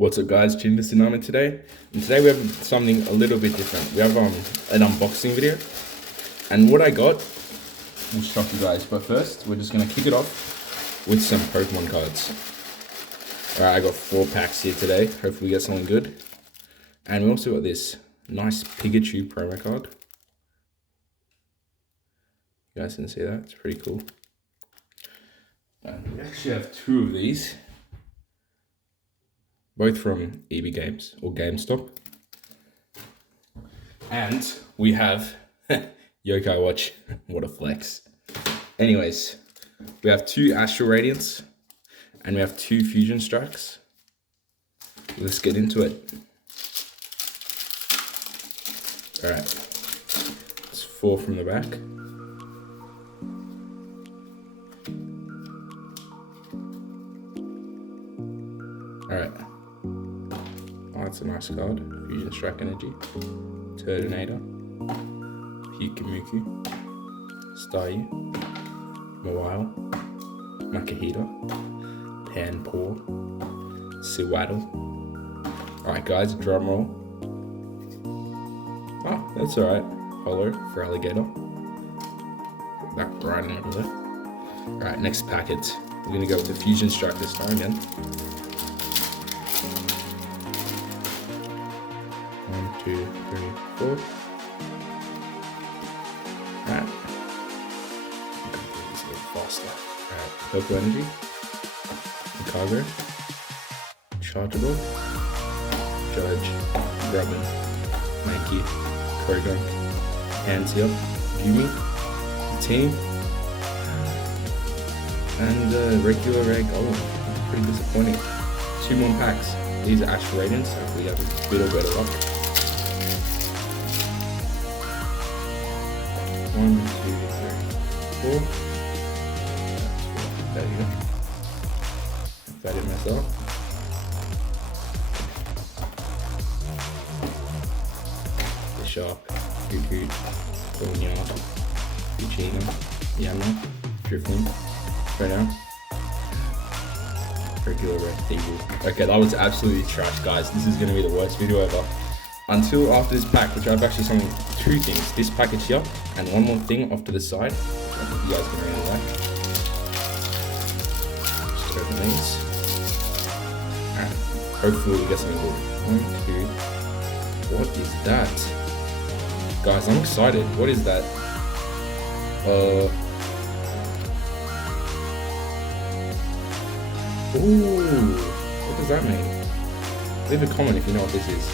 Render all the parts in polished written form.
What's up guys, Tsunami today. And today we have something a little bit different. We have an unboxing video. And what I got will shock you guys. But first, we're just gonna kick it off with some Pokemon cards. Alright, I got 4 packs here today. Hopefully we get something good. And we also got this nice Pikachu promo card. You guys can see that, it's pretty cool. We actually have 2 of these. Both from EB Games or GameStop. And we have Yokai Watch. What a flex. Anyways, we have 2 Astral Radiants and we have 2 Fusion Strikes. Let's get into it. Alright. It's 4 from the back. Alright. Oh, that's a nice card. Fusion Strike Energy, Turtonator, Pyukumuku, Staryu, Mawile, Makahita, Panpour, Sewaddle. Alright guys, drum roll. Oh, that's alright. Holo for Alligator. That riding over there. Alright, next packet. We're gonna go with the Fusion Strike this time again. 1, 2, 3, 4. Alright. This a little faster. Alright, Purple Energy, Chicago, Chargeable, Judge, Grubbin, Mankey, Krogunk, Antia, Yumi, Team, and regular reg. Oh, pretty disappointing. 2 more packs. These are Astral Radiants, hopefully we have a bit of better luck. 1, 2, 3, 4. There you go. If I didn't mess up. The Sharp, Cuckoo, Thornyard, Uchino, Yama, Drifloon, Pronoun. Regular red Thievel. Okay, that was absolutely trash, guys. This is going to be the worst video ever. Until after this pack, which I've actually sung 2 things. This package here, and 1 more thing off to the side, which I think you guys can really like. Just open these. Alright, hopefully we get something good. 1, 2. What is that? Guys, I'm excited. What is that? Ooh, what does that mean? Leave a comment if you know what this is.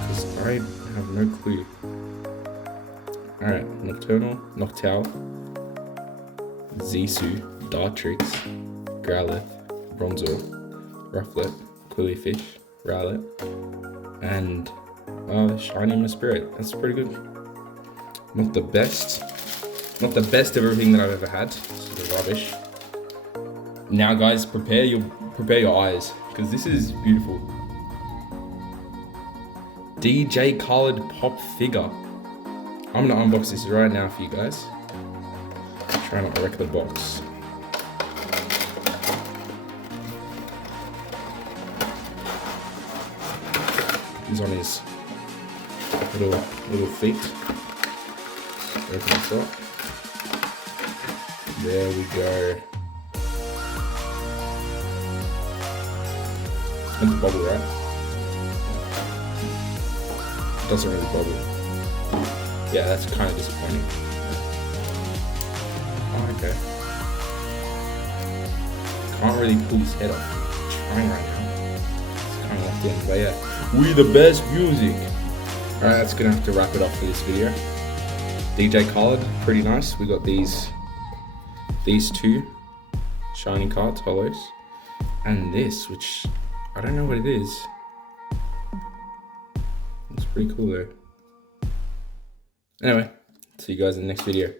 Because I have no clue. Alright, Nocturnal, Noctowl, Zisu, Dartrix, Growlithe, Bronzor, Rufflet, Quillyfish, Rowlet, and Shiny Spirit. That's pretty good. Not the best. Not the best of everything that I've ever had. This is rubbish. Now guys, prepare your eyes, because this is beautiful. DJ Khaled pop figure. I'm gonna unbox this right now for you guys. Try not to wreck the box. He's on his little feet. Open this up. There we go. It's bubble, right? It doesn't really bubble. Yeah, that's kind of disappointing. Oh, okay. Can't really pull his head off. I'm trying right now. It's kind of locked in. But yeah, we the best music. Alright, that's gonna have to wrap it up for this video. DJ Khaled, pretty nice. We got these 2 shiny cards, holos, and this, which I don't know what it is. It's pretty cool though. Anyway, see you guys in the next video.